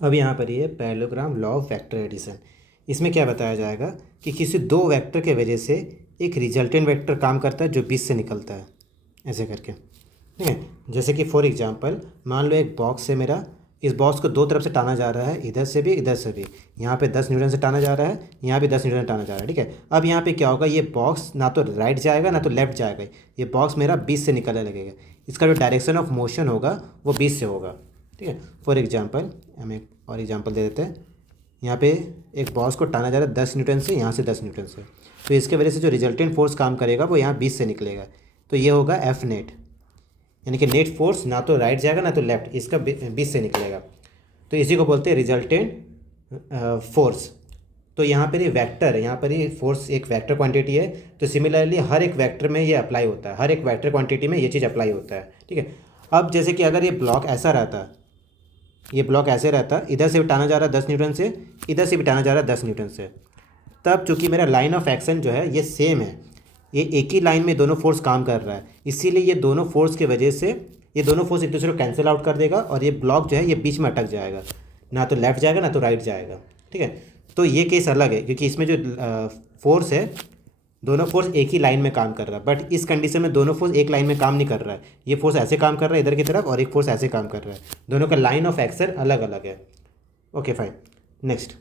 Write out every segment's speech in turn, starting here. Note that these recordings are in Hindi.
अब यहाँ पर ये parallelogram law of vector addition. इसमें क्या बताया जाएगा कि किसी दो वेक्टर के वजह से एक रिजल्टेंट वेक्टर काम करता है जो बीच से निकलता है, ऐसे करके, ठीक है। जैसे कि फॉर एग्जांपल मान लो एक बॉक्स है मेरा, इस बॉक्स को दो तरफ से टाना जा रहा है, इधर से भी इधर से भी। यहाँ पे 10 न्यूटन से टाना जा रहा है, यहाँ भी 10 न्यूटन से टाना जा रहा है, ठीक है। अब यहाँ पे क्या होगा, ये बॉक्स ना तो राइट जाएगा ना तो लेफ्ट जाएगा, ये बॉक्स मेरा बीच से निकलने लगेगा। इसका जो डायरेक्शन ऑफ मोशन होगा वो बीच से होगा, ठीक है। फॉर एग्जाम्पल हम एक और एग्जाम्पल दे देते हैं। यहाँ पे एक बॉक्स को टाना जा रहा है 10 न्यूटन से, यहाँ से 10 न्यूटन से, तो इसके वजह से जो रिजल्टेंट फोर्स काम करेगा वो यहाँ बीच से निकलेगा, तो ये होगा एफ नेट। यानी कि नेट फोर्स ना तो राइट जाएगा ना तो लेफ्ट, इसका बीच से निकलेगा, तो इसी को बोलते हैं रिजल्टेंट फोर्स। तो यहाँ पर ये वेक्टर है, यहाँ पर ये फोर्स एक वेक्टर क्वांटिटी है, तो सिमिलरली हर एक वेक्टर में ये अप्लाई होता है, हर एक वेक्टर क्वांटिटी में ये चीज़ अप्लाई होता है, ठीक है। अब जैसे कि अगर ये ब्लॉक ऐसा रहता, ये ब्लॉक ऐसे रहता, इधर से भी टाना जा रहा है 10 न्यूटन से, इधर से भी टाना जा रहा है 10 न्यूटन से, तब चूंकि मेरा लाइन ऑफ एक्शन जो है ये सेम है, ये एक ही लाइन में दोनों फोर्स काम कर रहा है, इसीलिए ये दोनों फोर्स की वजह से ये दोनों फोर्स एक दूसरे को कैंसिल आउट कर देगा और ये ब्लॉक जो है ये बीच में अटक जाएगा, ना तो लेफ्ट जाएगा ना तो राइट जाएगा, ठीक है। तो ये केस अलग है क्योंकि इसमें जो फोर्स है, दोनों फोर्स एक ही लाइन में काम कर रहा है, बट इस कंडीशन में दोनों फोर्स एक लाइन में काम नहीं कर रहा है, ये फोर्स ऐसे काम कर रहा है इधर की तरफ और एक फोर्स ऐसे काम कर रहा है, दोनों का लाइन ऑफ एक्शन अलग अलग है। Okay fine, next.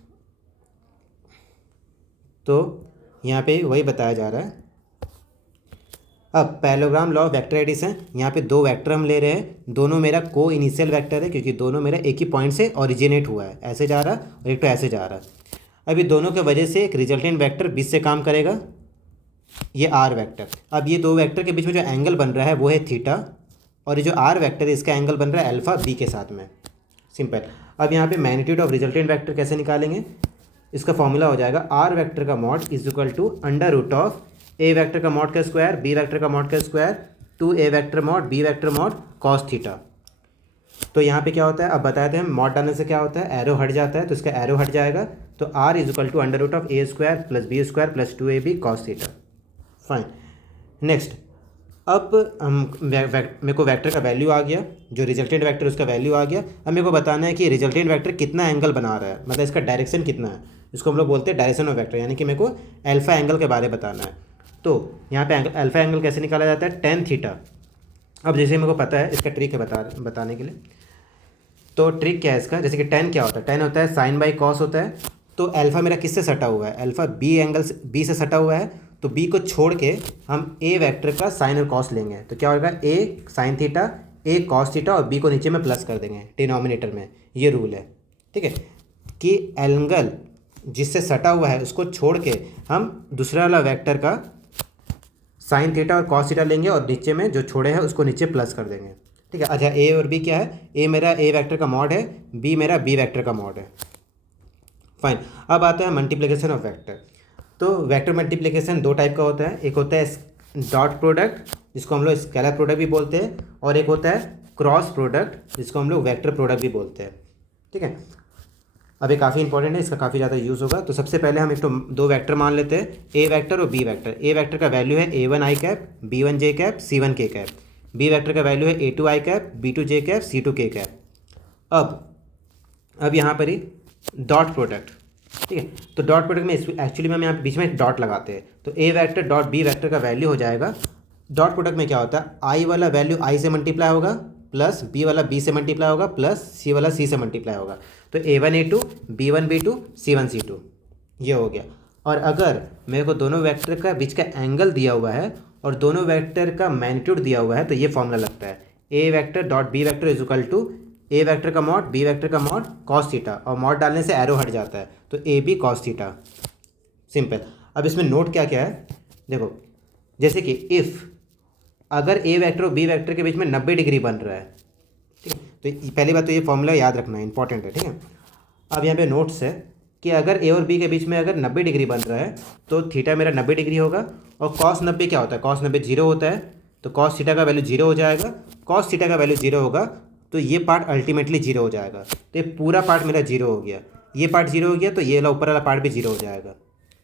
तो यहाँ पे वही बताया जा रहा है। अब parallelogram law of vector addition, यहाँ पे दो वेक्टर हम ले रहे हैं, दोनों मेरा को इनिशियल वेक्टर है क्योंकि दोनों मेरा एक ही पॉइंट से ओरिजिनेट हुआ है, ऐसे जा रहा है और एक तो ऐसे जा रहा है। अभी दोनों के वजह से एक रिजल्टेंट वेक्टर बीच से काम करेगा, ये आर वेक्टर। अब ये दो वेक्टर के बीच में जो एंगल बन रहा है वो है थीटा, और ये जो आर वेक्टर है इसका एंगल बन रहा है अल्फा बी के साथ में, सिंपल। अब यहाँ पे मैग्नीट्यूड ऑफ रिजल्टेंट वेक्टर कैसे निकालेंगे, इसका फॉर्मूला हो जाएगा आर वेक्टर का mod is equal to under root of A vector का मॉड का स्क्वायर बी वेक्टर का मॉड का square two A vector mod B vector mod cos theta. तो यहाँ पे क्या होता है, अब बताते हैं, मॉड डालने से क्या होता है, एरो हट जाता है, तो इसका एरो हट जाएगा, तो R is equal to under root of A square plus B square plus 2ab cos theta. Fine, next. अब हम मेरे को वेक्टर का वैल्यू आ गया, जो रिजल्टेंट वेक्टर उसका वैल्यू आ गया। अब मेरे को बताना है कि रिजल्टेंट वेक्टर कितना एंगल बना रहा है, मतलब इसका डायरेक्शन कितना है, इसको हम लोग बोलते हैं डायरेक्शन ऑफ वेक्टर, यानी कि मेरे को अल्फा एंगल के बारे में बताना है। तो यहाँ पे अल्फा एंगल कैसे निकाला जाता है, tan थीटा। अब जैसे मेरे को पता है, इसका ट्रिक है बताने के लिए। तो ट्रिक क्या है इसका, जैसे कि tan क्या होता है, tan होता है साइन बाई कॉस होता है। तो अल्फा मेरा किससे सटा हुआ है, अल्फा बी एंगल से, बी से सटा हुआ है, तो बी को छोड़ के हम ए वेक्टर का साइन और कॉस लेंगे, तो क्या होगा, ए साइन थीटा ए कॉस थीटा और बी को नीचे में प्लस कर देंगे डिनोमिनेटर में। ये रूल है, ठीक है, कि एंगल जिससे सटा हुआ है उसको छोड़ के हम दूसरा वाला वेक्टर का साइन थीटा और कॉस थीटा लेंगे और नीचे में जो छोड़े हैं उसको नीचे प्लस कर देंगे, ठीक है। अच्छा, ए और बी क्या है, ए मेरा ए वेक्टर का मॉड है, बी मेरा बी वेक्टर का मॉड है। फाइन, अब आता है मल्टीप्लिकेशन ऑफ वेक्टर। तो वेक्टर मल्टीप्लिकेशन दो टाइप का होता है, एक होता है डॉट प्रोडक्ट जिसको हम लोग स्केलर प्रोडक्ट भी बोलते हैं, और एक होता है क्रॉस प्रोडक्ट जिसको हम लोग वेक्टर प्रोडक्ट भी बोलते हैं, ठीक है। अब ये काफ़ी इंपॉर्टेंट है, इसका काफ़ी ज़्यादा यूज़ होगा। तो सबसे पहले हम एक तो दो वेक्टर मान लेते हैं, ए वेक्टर और बी वेक्टर। ए वेक्टर का वैल्यू है a1 i cap b1 j cap c1 k cap, B vector का वैल्यू है a2 i cap b2 j cap c2 k cap. अब यहाँ पर ही डॉट प्रोडक्ट, ठीक है। तो डॉट प्रोडक्ट में एक्चुअली में हम यहाँ बीच में डॉट लगाते हैं, तो A vector dot B vector का वैल्यू हो जाएगा। डॉट प्रोडक्ट में क्या होता है, आई वाला वैल्यू आई से मल्टीप्लाई होगा प्लस बी वाला बी से मल्टीप्लाई होगा प्लस सी वाला सी से मल्टीप्लाई होगा, तो a1 a2 b1 b2 c1 c2, ये हो गया। और अगर मेरे को दोनों वेक्टर का बीच का एंगल दिया हुआ है और दोनों वेक्टर का मैग्नीट्यूड दिया हुआ है, तो ये फॉर्मूला लगता है, A vector dot B vector is equal to A vector का मॉड बी वेक्टर का मॉड कॉस थीटा, और मॉड डालने से एरो हट जाता है, तो A B cos theta, simple. अब इसमें नोट क्या क्या है, देखो, जैसे कि इफ़ अगर ए वेक्टर और बी वेक्टर के बीच में 90 डिग्री बन रहा है, ठीक है, तो पहली बात तो ये फॉर्मूला याद रखना है, इंपॉर्टेंट है, ठीक है। अब यहाँ पे नोट्स है कि अगर ए और बी के बीच में अगर 90 डिग्री बन रहा है तो थीटा मेरा 90 डिग्री होगा, और कॉस 90 क्या होता है, कॉस 90 जीरो होता है, तो कॉस थीटा का वैल्यू जीरो हो जाएगा। कॉस थीटा का वैल्यू जीरो होगा तो ये पार्ट अल्टीमेटली जीरो हो जाएगा, तो ये पूरा पार्ट मेरा जीरो हो गया, ये पार्ट जीरो हो गया, तो ये वाला ऊपर वाला पार्ट भी जीरो हो जाएगा,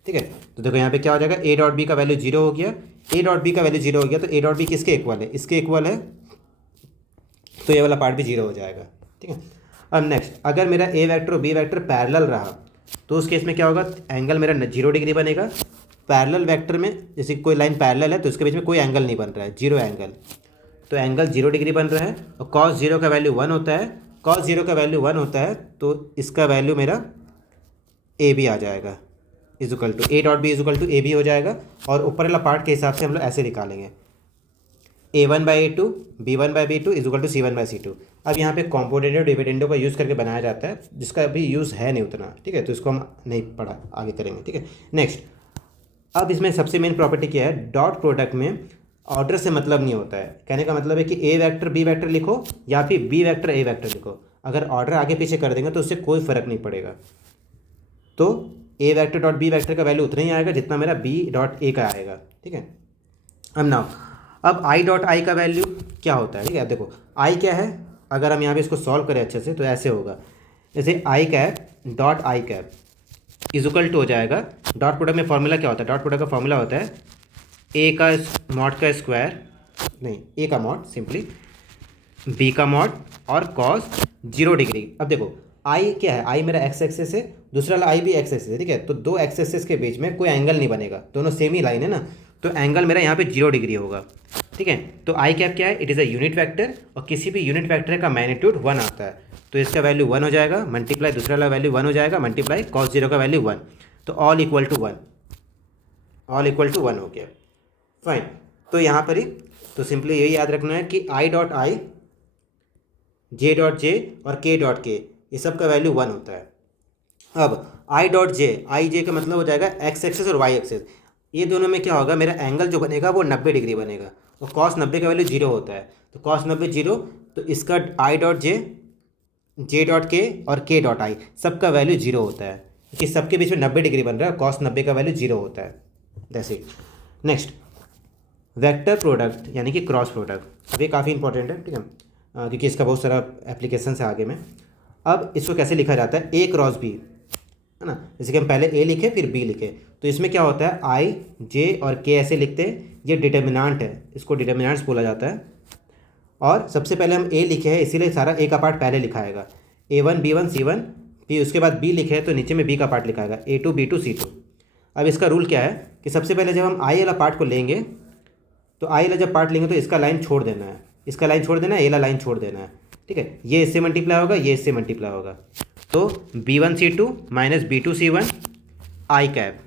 ठीक है। तो देखो यहाँ पे क्या हो जाएगा, ए डॉट बी का वैल्यू जीरो हो गया, ए डॉट बी का वैल्यू जीरो हो गया, तो ए डॉट बी किसके इक्वल है, इसके इक्वल है, तो ये वाला पार्ट भी जीरो हो जाएगा, ठीक है। अब नेक्स्ट, अगर मेरा ए वेक्टर और बी वेक्टर पैरेलल रहा तो उस केस में क्या होगा, एंगल मेरा 0 डिग्री बनेगा। पैरेलल वेक्टर में जैसे कोई लाइन पैरेलल है तो उसके बीच में कोई एंगल नहीं बन रहा है, 0 एंगल, तो एंगल 0 डिग्री बन रहा है। और कॉस 0 का वैल्यू 1 होता है, कॉस 0 का वैल्यू 1 होता है तो इसका वैल्यू मेरा ए बी आ जाएगा, equal to A dot B equal to A B हो जाएगा। और ऊपर वाला पार्ट के हिसाब से हम लोग ऐसे निकालेंगे, A1/A2 B1/B2 equal to C1/C2। अब यहाँ पे कॉम्पोनेंट और डिविडेंडो का यूज़ करके बनाया जाता है, जिसका अभी यूज़ है नहीं उतना, ठीक है, तो इसको हम नहीं पढ़ा, आगे करेंगे, ठीक है। नेक्स्ट, अब इसमें सबसे मेन प्रॉपर्टी क्या है, डॉट प्रोडक्ट में ऑर्डर से मतलब नहीं होता है। कहने का मतलब है कि ए वेक्टर बी वेक्टर लिखो या फिर बी वेक्टर ए वेक्टर लिखो, अगर ऑर्डर आगे पीछे कर देंगे तो उससे कोई फ़र्क नहीं पड़ेगा। तो A vector dot B vector का वैल्यू उतना ही आएगा जितना मेरा बी डॉट ए का आएगा, ठीक है। अब आई डॉट आई का वैल्यू क्या होता है, ठीक है। देखो आई क्या है, अगर हम यहाँ पे इसको सॉल्व करें अच्छे से तो ऐसे होगा, जैसे I cap dot I cap equal to हो जाएगा, डॉट प्रोडक्ट में फॉर्मूला क्या होता है, डॉट प्रोडक्ट का फॉर्मूला होता है ए का मॉड का स्क्वायर, नहीं ए का मॉड सिंपली, बी का मॉड और कॉस 0 डिग्री। अब देखो आई क्या है, आई मेरा एक्स एक्सेस है, दूसरा वाला आई भी एक्स एक्सेस है, ठीक है। तो दो एक्स एक्सेस के बीच में कोई एंगल नहीं बनेगा, दोनों सेम ही लाइन है ना, तो एंगल मेरा यहाँ पे 0 डिग्री होगा, ठीक है। तो आई कैप क्या है, it is a unit vector और किसी भी यूनिट वेक्टर का मैग्नीट्यूड 1 आता है, तो इसका वैल्यू 1 हो जाएगा, मल्टीप्लाई दूसरा वाला वैल्यू 1 हो जाएगा, मल्टीप्लाई कॉस 0 का वैल्यू 1, तो all equal to 1, all equal to 1 हो गया, फाइन। तो यहाँ पर ही तो सिंपली यही याद रखना है कि I dot I, J dot J और के डॉट के, ये सब का वैल्यू 1 होता है। अब आई डॉट जे, आई जे का मतलब हो जाएगा एक्स एक्सेस और वाई एक्सेस, ये दोनों में क्या होगा, मेरा एंगल जो बनेगा वो 90 डिग्री बनेगा और कॉस 90 का वैल्यू 0 होता है, तो कॉस 90 0, तो इसका I dot J, J dot के और के डॉट आई सबका वैल्यू 0 होता है, क्योंकि सबके बीच में 90 डिग्री बन रहा है, कॉस 90 का वैल्यू 0 होता है। That's it. Next, vector product यानी कि क्रॉस प्रोडक्ट, अब ये काफ़ी इंपॉर्टेंट है, ठीक है, क्योंकि इसका बहुत सारा एप्लीकेशन है आगे में। अब इसको कैसे लिखा जाता है, ए क्रॉस बी, है ना, जैसे कि हम पहले ए लिखे फिर बी लिखे, तो इसमें क्या होता है, आई जे और के ऐसे लिखते हैं, ये डिटर्मिनेंट है, इसको डिटर्मिनेंट्स बोला जाता है। और सबसे पहले हम ए लिखे हैं इसीलिए सारा ए का पार्ट पहले लिखाएगा, A1 B1 C1, फिर उसके बाद बी लिखे हैं तो नीचे में बी का पार्ट लिखाएगा A2 B2 C2। अब इसका रूल क्या है कि सबसे पहले जब हम आई वाला पार्ट को लेंगे तो आई वाला जब पार्ट लेंगे तो इसका लाइन छोड़ देना है, इसका लाइन छोड़ देना है, ए वाला लाइन छोड़ देना है, ठीक है। ये इससे मल्टीप्लाई होगा, ये इससे मल्टीप्लाई होगा, तो B1 C2 minus B2 C1 आई कैप,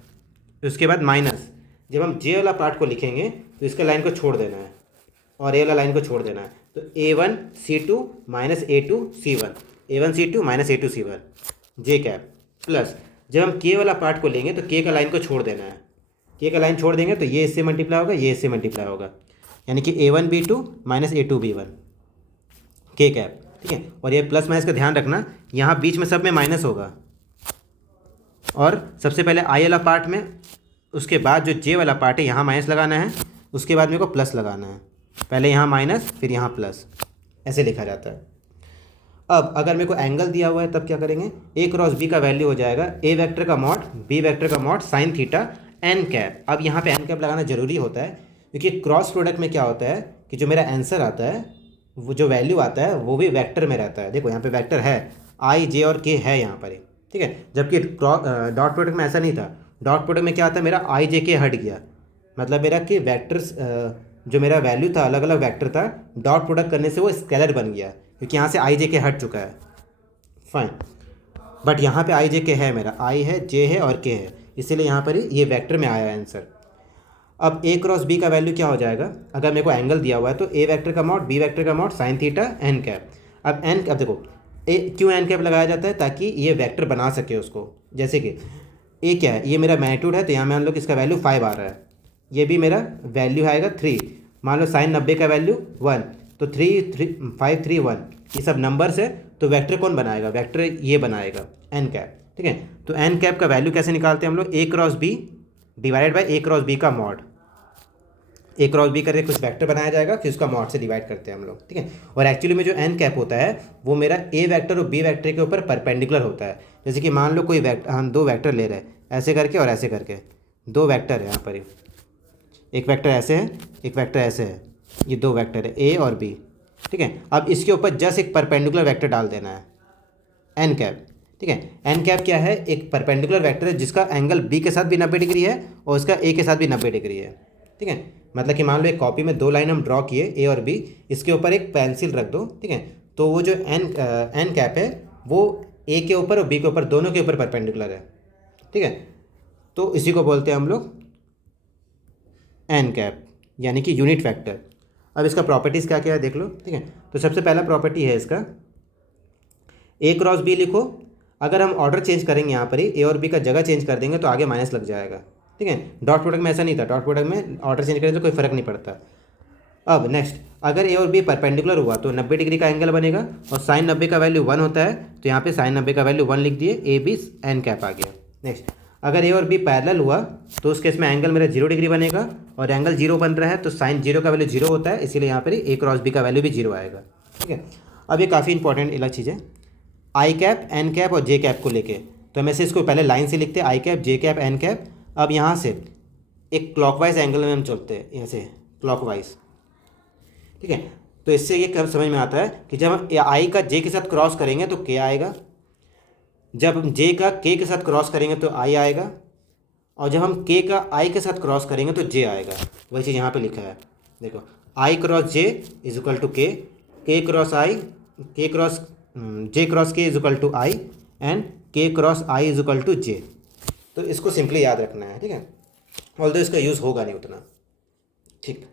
उसके बाद माइनस जब हम जे वाला पार्ट को लिखेंगे तो इसका लाइन को छोड़ देना है और ए वाला लाइन को छोड़ देना है, तो A1 C2 minus A2 C1, A1 C2 minus A2 C1 जे कैप, प्लस जब हम के वाला पार्ट को लेंगे तो के का लाइन को छोड़ देना है, के का लाइन छोड़ देंगे तो ये इससे मल्टीप्लाई होगा, ये इससे मल्टीप्लाई होगा, यानी कि A1 B2 minus A2 B1 के कैप, ठीक है। और ये प्लस माइनस का ध्यान रखना, यहाँ बीच में सब में माइनस होगा, और सबसे पहले आई वाला पार्ट में, उसके बाद जो जे वाला पार्ट है यहाँ माइनस लगाना है, उसके बाद मेरे को प्लस लगाना है, पहले यहाँ माइनस फिर यहाँ प्लस, ऐसे लिखा जाता है। अब अगर मेरे को एंगल दिया हुआ है तब क्या करेंगे, ए क्रॉस बी का वैल्यू हो जाएगा ए वेक्टर का मॉड बी वेक्टर का mod sine theta N cap. अब यहाँ पे एन कैप लगाना जरूरी होता है क्योंकि क्रॉस प्रोडक्ट में क्या होता है कि जो मेरा आंसर आता है, वो जो वैल्यू आता है वो भी वेक्टर में रहता है। देखो यहाँ पे वेक्टर है, आई जे और के है यहाँ पर, ठीक है, जबकि डॉट प्रोडक्ट में ऐसा नहीं था। डॉट प्रोडक्ट में क्या आता है, मेरा आई जे के हट गया, मतलब मेरा कि वेक्टर्स जो मेरा वैल्यू था अलग अलग वेक्टर था, डॉट प्रोडक्ट करने से वो स्केलर बन गया क्योंकि यहाँ से आई जे के हट चुका है, फाइन। बट यहाँ पे आई जे के है, मेरा आई है, जे है और के है, इसीलिए यहाँ पर ये वेक्टर में आया है आंसर। अब ए क्रॉस बी का वैल्यू क्या हो जाएगा, अगर मेरे को एंगल दिया हुआ है तो ए वेक्टर का मॉड बी वेक्टर का mod sine theta N cap. अब देखो क्यों एन कैप लगाया जाता है, ताकि ये वेक्टर बना सके उसको। जैसे कि ए क्या है, ये मेरा मैग्नीट्यूड है तो यहाँ मान लो कि इसका वैल्यू 5 आ रहा है, ये भी मेरा वैल्यू आएगा 3, मान लो साइन 90 का वैल्यू 1, तो 3 3 5 3 1, ये सब नंबर्स है, तो वेक्टर कौन बनाएगा, वेक्टर ये बनाएगा एन कैप, ठीक है। तो एन कैप का वैल्यू कैसे निकालते हैं हम लोग, A cross B divided by A cross B का मॉड, ए क्रॉस बी करके कुछ वेक्टर बनाया जाएगा, फिर उसका मॉड से डिवाइड करते हैं हम लोग, ठीक है। और एक्चुअली में जो एन कैप होता है वो मेरा ए वेक्टर और बी वेक्टर के ऊपर परपेंडिकुलर होता है। जैसे कि मान लो कोई वेक्टर, हम दो वेक्टर ले रहे हैं ऐसे करके और ऐसे करके, दो वेक्टर है यहाँ पर, एक वेक्टर ऐसे है एक वेक्टर ऐसे है, ये दो वेक्टर है ए और बी, ठीक है। अब इसके ऊपर जस्ट एक परपेंडिकुलर वेक्टर डाल देना है, एन कैप। ठीक है, एन कैप क्या है, एक परपेंडिकुलर वेक्टर है जिसका एंगल बी के साथ भी 90 डिग्री है और उसका ए के साथ भी 90 डिग्री है। ठीक है, मतलब कि मान लो एक कॉपी में दो लाइन हम ड्रॉ किए ए और बी, इसके ऊपर एक पेंसिल रख दो। ठीक है, तो वो जो एन कैप है वो ए के ऊपर और बी के ऊपर दोनों के ऊपर परपेंडिकुलर है। ठीक है, तो इसी को बोलते हैं हम लोग एन कैप, यानी कि यूनिट वेक्टर। अब इसका प्रॉपर्टीज़ क्या क्या है देख लो। ठीक है, तो सबसे पहला प्रॉपर्टी है इसका ए क्रॉस बी लिखो। अगर हम ऑर्डर चेंज करेंगे यहाँ पर ही ए और बी का जगह चेंज कर देंगे तो आगे माइनस लग जाएगा। ठीक है, डॉट प्रोडक्ट में ऐसा नहीं था, डॉट प्रोडक्ट में ऑर्डर चेंज करें तो कोई फर्क नहीं पड़ता। अब नेक्स्ट, अगर ए और बी परपेंडिकुलर हुआ तो 90 डिग्री का एंगल बनेगा और साइन 90 का वैल्यू 1 होता है, तो यहाँ पे साइन 90 का वैल्यू 1 लिख दिए, ए बी एन कैप आ गया। नेक्स्ट, अगर ए और बी पैरेलल हुआ तो उस केस में एंगल मेरा 0 डिग्री बनेगा और एंगल 0 बन रहा है तो साइन 0 का वैल्यू 0 होता है, इसीलिए यहाँ पर ए क्रॉस बी का वैल्यू भी 0 आएगा। ठीक है, अब ये काफ़ी इंपॉर्टेंट अलग चीज़ है, आई कैप एन कैप और जे कैप को लेके। तो हम ऐसे इसको पहले लाइन से लिखते हैं, आई कैप जे कैप एन कैप। अब यहाँ से एक क्लॉकवाइज एंगल में हम चलते हैं, यहाँ से क्लॉकवाइज। ठीक है, तो इससे ये कब समझ में आता है कि जब हम आई का जे के साथ क्रॉस करेंगे तो के आएगा, जब हम जे का के के साथ क्रॉस करेंगे तो आई आएगा, और जब हम के का आई के साथ क्रॉस करेंगे तो जे आएगा। वही चीज़ यहाँ पे लिखा है, देखो I cross J is equal to K cross I, K cross J cross K is equal to I and K cross I is equal to J. तो इसको सिंपली याद रखना है। ठीक है, ऑल्दो इसका यूज़ होगा नहीं उतना। ठीक।